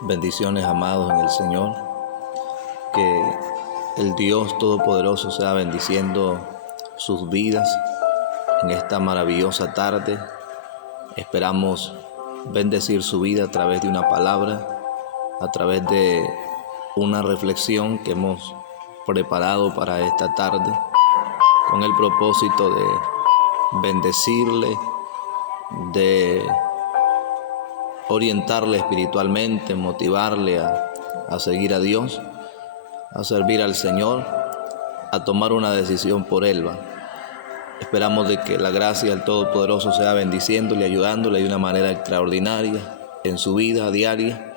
Bendiciones, amados en el Señor. Que el Dios Todopoderoso sea bendiciendo sus vidas en esta maravillosa tarde. Esperamos bendecir su vida a través de una palabra, a través de una reflexión que hemos preparado para esta tarde, con el propósito de bendecirle, de orientarle espiritualmente, motivarle a seguir a Dios, a servir al Señor, a tomar una decisión por Él. Esperamos de que la gracia del Todopoderoso sea bendiciéndole, ayudándole de una manera extraordinaria en su vida diaria.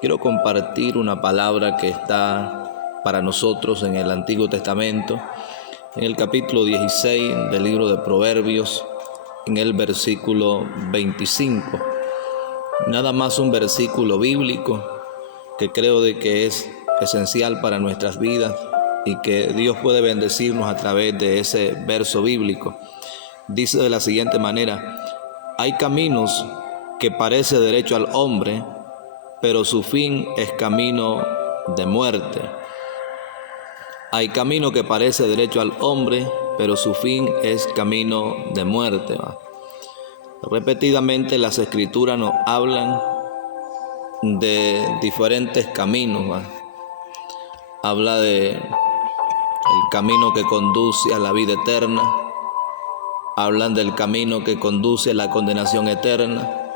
Quiero compartir una palabra que está para nosotros en el Antiguo Testamento, en el capítulo 16 del libro de Proverbios, en el versículo 25. Nada más un versículo bíblico que creo de que es esencial para nuestras vidas y que Dios puede bendecirnos a través de ese verso bíblico. Dice de la siguiente manera: hay caminos que parece derecho al hombre, pero su fin es camino de muerte. Hay camino que parece derecho al hombre, pero su fin es camino de muerte. Repetidamente las escrituras nos hablan de diferentes caminos. Habla de el camino que conduce a la vida eterna. Hablan del camino que conduce a la condenación eterna.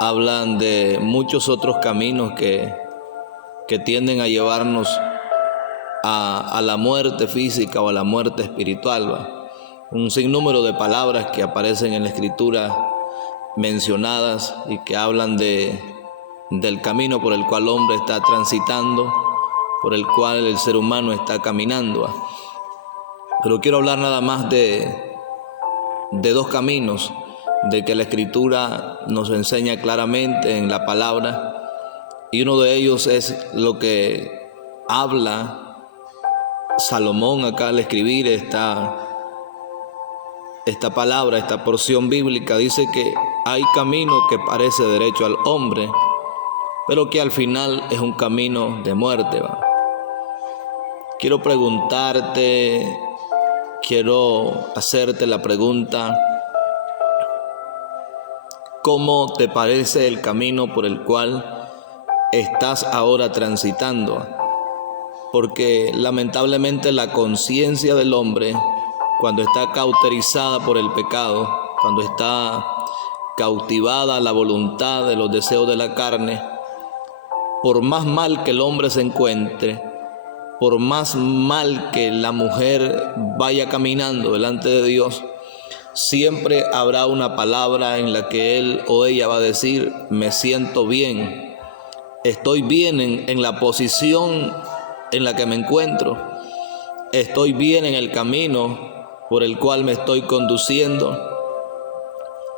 Hablan de muchos otros caminos que tienden a llevarnos a la muerte física o a la muerte espiritual. Un sinnúmero de palabras que aparecen en la escritura mencionadas y que hablan del camino por el cual el hombre está transitando, por el cual el ser humano está caminando. Pero quiero hablar nada más de dos caminos, de que la escritura nos enseña claramente en la palabra, y uno de ellos es lo que habla Salomón acá al escribir esta palabra, esta porción bíblica. Dice que hay camino que parece derecho al hombre, pero que al final es un camino de muerte. Quiero preguntarte, quiero hacerte la pregunta: ¿cómo te parece el camino por el cual estás ahora transitando? Porque lamentablemente la conciencia del hombre, cuando está cauterizada por el pecado, cuando está cautivada a la voluntad de los deseos de la carne, por más mal que el hombre se encuentre, por más mal que la mujer vaya caminando delante de Dios, siempre habrá una palabra en la que él o ella va a decir: me siento bien, estoy bien en la posición en la que me encuentro, estoy bien en el camino por el cual me estoy conduciendo,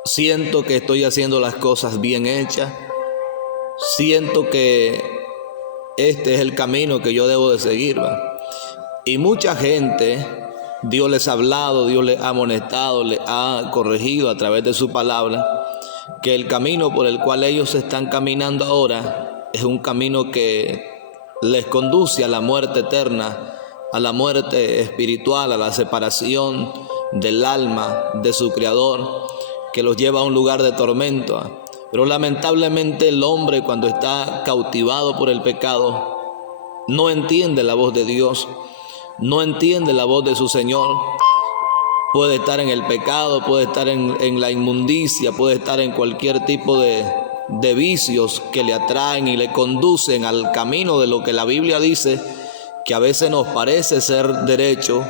siento que estoy haciendo las cosas bien hechas, siento que este es el camino que yo debo de seguir. Y mucha gente, Dios les ha hablado, Dios les ha amonestado, les ha corregido a través de su palabra, que el camino por el cual ellos están caminando ahora es un camino que les conduce a la muerte eterna, a la muerte espiritual, a la separación del alma de su Creador, que los lleva a un lugar de tormento. Pero lamentablemente el hombre, cuando está cautivado por el pecado, no entiende la voz de Dios, no entiende la voz de su Señor. Puede estar en el pecado, puede estar en la inmundicia, puede estar en cualquier tipo de vicios que le atraen y le conducen al camino de lo que la Biblia dice, que a veces nos parece ser derecho,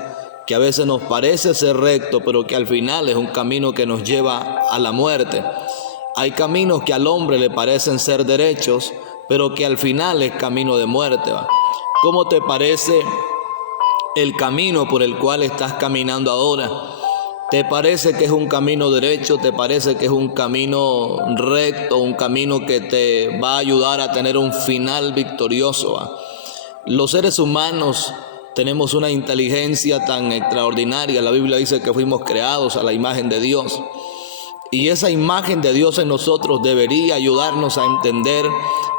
que a veces nos parece ser recto, pero que al final es un camino que nos lleva a la muerte. Hay caminos que al hombre le parecen ser derechos, pero que al final es camino de muerte. ¿Cómo te parece el camino por el cual estás caminando ahora? ¿Te parece que es un camino derecho? ¿Te parece que es un camino recto? ¿Un camino que te va a ayudar a tener un final victorioso? Los seres humanos tenemos una inteligencia tan extraordinaria. La Biblia dice que fuimos creados a la imagen de Dios. Y esa imagen de Dios en nosotros debería ayudarnos a entender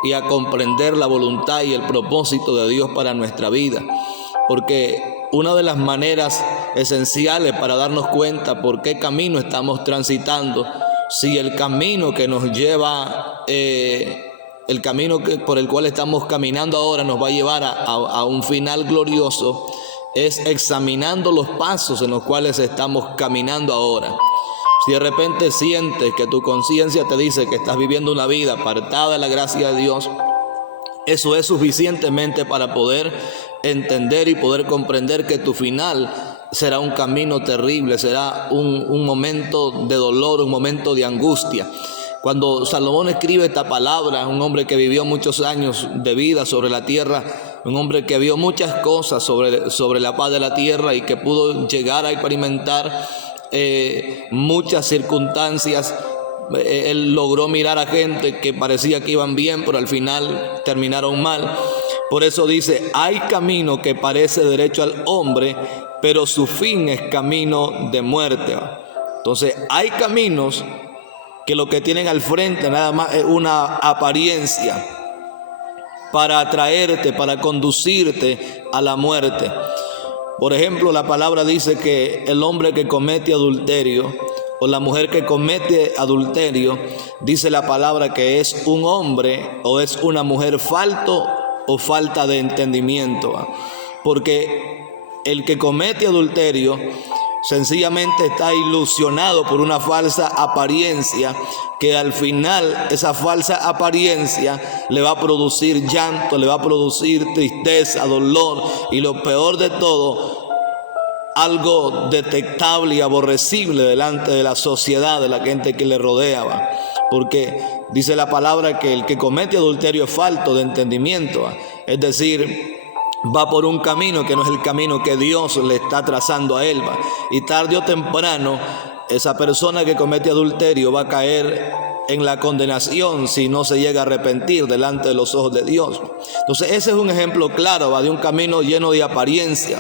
y a comprender la voluntad y el propósito de Dios para nuestra vida. Porque una de las maneras esenciales para darnos cuenta por qué camino estamos transitando, si el camino que nos lleva, el camino por el cual estamos caminando ahora nos va a llevar a un final glorioso, es examinando los pasos en los cuales estamos caminando ahora. Si de repente sientes que tu conciencia te dice que estás viviendo una vida apartada de la gracia de Dios, eso es suficientemente para poder entender y poder comprender que tu final será un camino terrible, será un momento de dolor, un momento de angustia. Cuando Salomón escribe esta palabra, un hombre que vivió muchos años de vida sobre la tierra, un hombre que vio muchas cosas sobre la paz de la tierra y que pudo llegar a experimentar muchas circunstancias. Él logró mirar a gente que parecía que iban bien, pero al final terminaron mal. Por eso dice, hay camino que parece derecho al hombre, pero su fin es camino de muerte. Entonces hay caminos que lo que tienen al frente nada más es una apariencia para atraerte, para conducirte a la muerte. Por ejemplo, la palabra dice que el hombre que comete adulterio o la mujer que comete adulterio, dice la palabra que es un hombre o es una mujer falto o falta de entendimiento. Porque el que comete adulterio sencillamente está ilusionado por una falsa apariencia, que al final esa falsa apariencia le va a producir llanto, le va a producir tristeza, dolor y lo peor de todo, algo detectable y aborrecible delante de la sociedad, de la gente que le rodeaba. Porque dice la palabra que el que comete adulterio es falto de entendimiento, es decir, va por un camino que no es el camino que Dios le está trazando a él. Y tarde o temprano esa persona que comete adulterio va a caer en la condenación si no se llega a arrepentir delante de los ojos de Dios. Entonces ese es un ejemplo claro de un camino lleno de apariencia.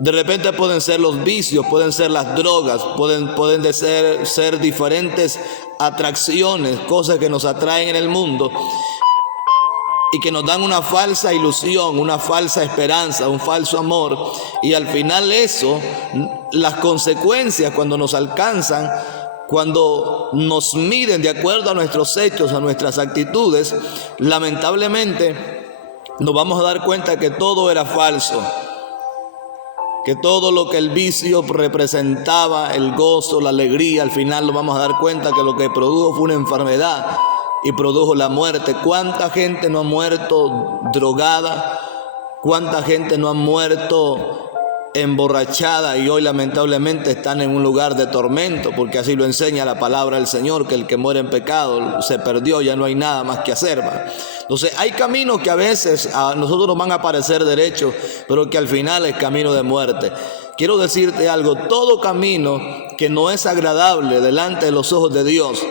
De repente pueden ser los vicios, pueden ser las drogas, pueden ser diferentes atracciones, cosas que nos atraen en el mundo y que nos dan una falsa ilusión, una falsa esperanza, un falso amor. Y al final eso, las consecuencias cuando nos alcanzan, cuando nos miden de acuerdo a nuestros hechos, a nuestras actitudes, lamentablemente nos vamos a dar cuenta que todo era falso. Que todo lo que el vicio representaba, el gozo, la alegría, al final nos vamos a dar cuenta que lo que produjo fue una enfermedad y produjo la muerte. ¿Cuánta gente no ha muerto drogada? ¿Cuánta gente no ha muerto emborrachada y hoy lamentablemente están en un lugar de tormento? Porque así lo enseña la palabra del Señor, que el que muere en pecado se perdió, ya no hay nada más que hacer. Entonces hay caminos que a veces a nosotros nos van a parecer derechos, pero que al final es camino de muerte. Quiero decirte algo, todo camino que no es agradable delante de los ojos de Dios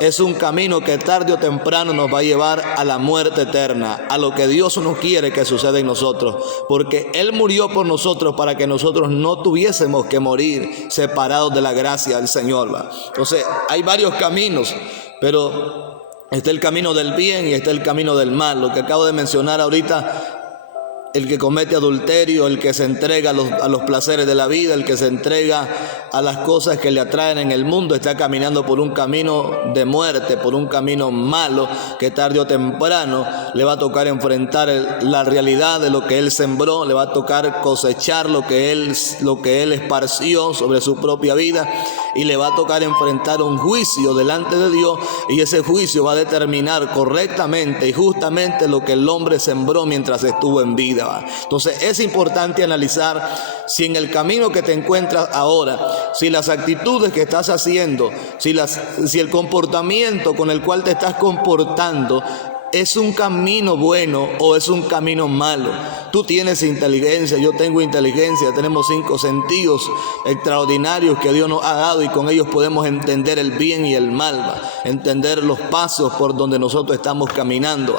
es un camino que tarde o temprano nos va a llevar a la muerte eterna, a lo que Dios no quiere que suceda en nosotros, porque Él murió por nosotros para que nosotros no tuviésemos que morir separados de la gracia del Señor. Entonces hay varios caminos, pero está el camino del bien y está el camino del mal. Lo que acabo de mencionar ahorita, el que comete adulterio, el que se entrega a los placeres de la vida, el que se entrega a las cosas que le atraen en el mundo, está caminando por un camino de muerte, por un camino malo, que tarde o temprano le va a tocar enfrentar la realidad de lo que él sembró, le va a tocar cosechar lo que él esparció sobre su propia vida, y le va a tocar enfrentar un juicio delante de Dios, y ese juicio va a determinar correctamente y justamente lo que el hombre sembró mientras estuvo en vida. Entonces es importante analizar si en el camino que te encuentras ahora, si las actitudes que estás haciendo, si el comportamiento con el cual te estás comportando es un camino bueno o es un camino malo. Tú tienes inteligencia, yo tengo inteligencia, tenemos 5 sentidos extraordinarios que Dios nos ha dado, y con ellos podemos entender el bien y el mal, entender los pasos por donde nosotros estamos caminando.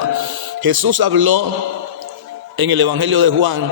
Jesús habló en el Evangelio de Juan,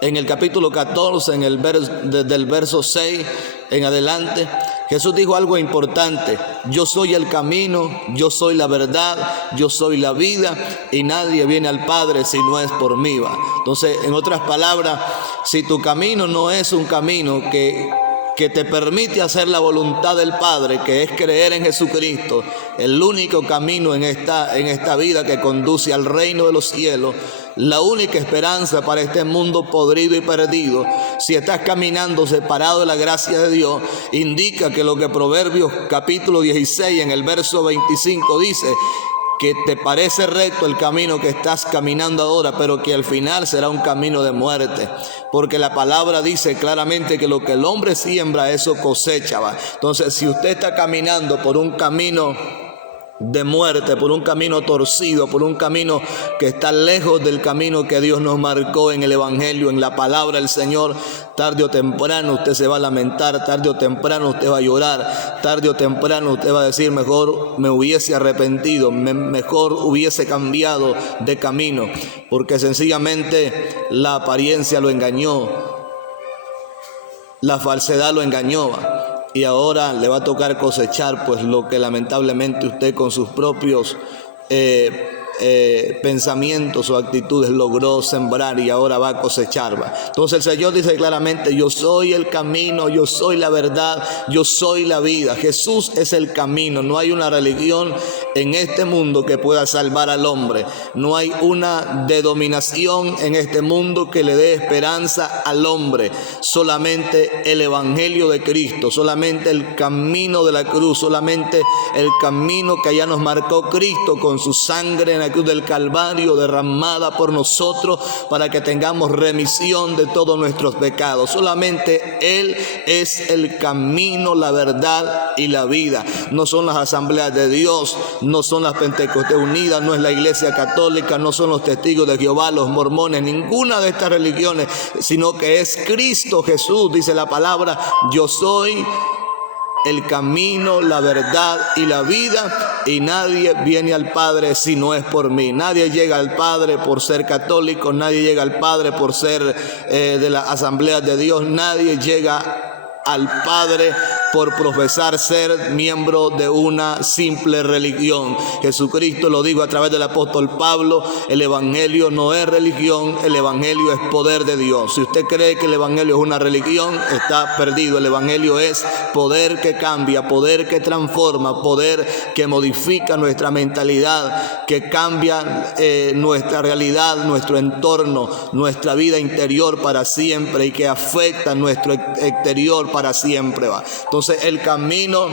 en el capítulo 14, desde el verso 6 en adelante, Jesús dijo algo importante: yo soy el camino, yo soy la verdad, yo soy la vida, y nadie viene al Padre si no es por mí. ¿Va? Entonces, en otras palabras, si tu camino no es un camino que te permite hacer la voluntad del Padre, que es creer en Jesucristo, el único camino en esta vida que conduce al reino de los cielos, la única esperanza para este mundo podrido y perdido, si estás caminando separado de la gracia de Dios, indica que lo que Proverbios capítulo 16 en el verso 25 dice, que te parece recto el camino que estás caminando ahora, pero que al final será un camino de muerte, porque la palabra dice claramente que lo que el hombre siembra, eso cosecha. ¿Va? Entonces, si usted está caminando por un camino de muerte, por un camino torcido, por un camino que está lejos del camino que Dios nos marcó en el Evangelio, en la palabra del Señor, tarde o temprano usted se va a lamentar, tarde o temprano usted va a llorar, tarde o temprano usted va a decir, mejor me hubiese arrepentido, mejor hubiese cambiado de camino, porque sencillamente la apariencia lo engañó, la falsedad lo engañó. Y ahora le va a tocar cosechar pues lo que lamentablemente usted con sus propios pensamientos o actitudes logró sembrar y ahora va a cosechar. ¿Va? Entonces el Señor dice claramente, yo soy el camino, yo soy la verdad, yo soy la vida. Jesús es el camino. No hay una religión en este mundo que pueda salvar al hombre. No hay una denominación en este mundo que le dé esperanza al hombre. Solamente el Evangelio de Cristo, solamente el camino de la cruz, solamente el camino que allá nos marcó Cristo con su sangre en la cruz del Calvario derramada por nosotros para que tengamos remisión de todos nuestros pecados. Solamente Él es el camino, la verdad y la vida. No son las asambleas de Dios, no son las Pentecostés Unidas, no es la Iglesia Católica, no son los testigos de Jehová, los mormones, ninguna de estas religiones, sino que es Cristo Jesús. Dice la palabra, yo soy el camino, la verdad y la vida, y nadie viene al Padre si no es por mí. Nadie llega al Padre por ser católico, nadie llega al Padre por ser de la Asamblea de Dios, nadie llega al Padre por profesar ser miembro de una simple religión. Jesucristo lo dijo a través del apóstol Pablo, el Evangelio no es religión, el Evangelio es poder de Dios. Si usted cree que el Evangelio es una religión, está perdido. El Evangelio es poder que cambia, poder que transforma, poder que modifica nuestra mentalidad, que cambia nuestra realidad, nuestro entorno, nuestra vida interior para siempre y que afecta nuestro exterior para siempre. ¿Va? Entonces el camino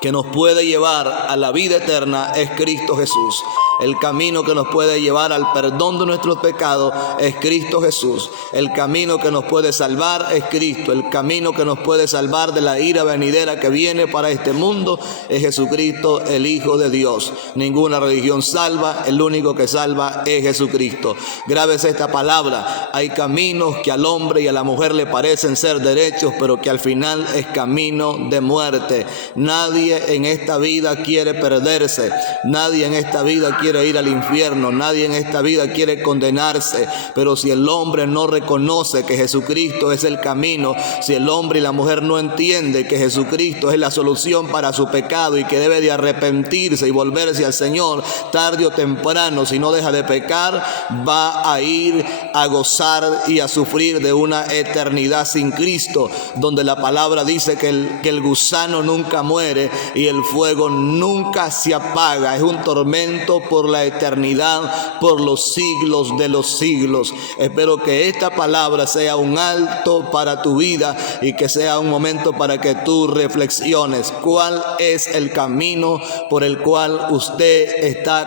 que nos puede llevar a la vida eterna es Cristo Jesús. El camino que nos puede llevar al perdón de nuestros pecados es Cristo Jesús. El camino que nos puede salvar es Cristo. El camino que nos puede salvar de la ira venidera que viene para este mundo es Jesucristo, el Hijo de Dios. Ninguna religión salva, el único que salva es Jesucristo. Grábese esta palabra. Hay caminos que al hombre y a la mujer le parecen ser derechos, pero que al final es camino de muerte. Nadie en esta vida quiere perderse. Nadie en esta vida quiere ir al infierno, nadie en esta vida quiere condenarse, pero si el hombre no reconoce que Jesucristo es el camino, si el hombre y la mujer no entienden que Jesucristo es la solución para su pecado y que debe de arrepentirse y volverse al Señor, tarde o temprano, si no deja de pecar, va a ir a gozar y a sufrir de una eternidad sin Cristo, donde la palabra dice que el gusano nunca muere y el fuego nunca se apaga. Es un tormento por la eternidad, por los siglos de los siglos. Espero que esta palabra sea un alto para tu vida y que sea un momento para que tú reflexiones cuál es el camino por el cual usted está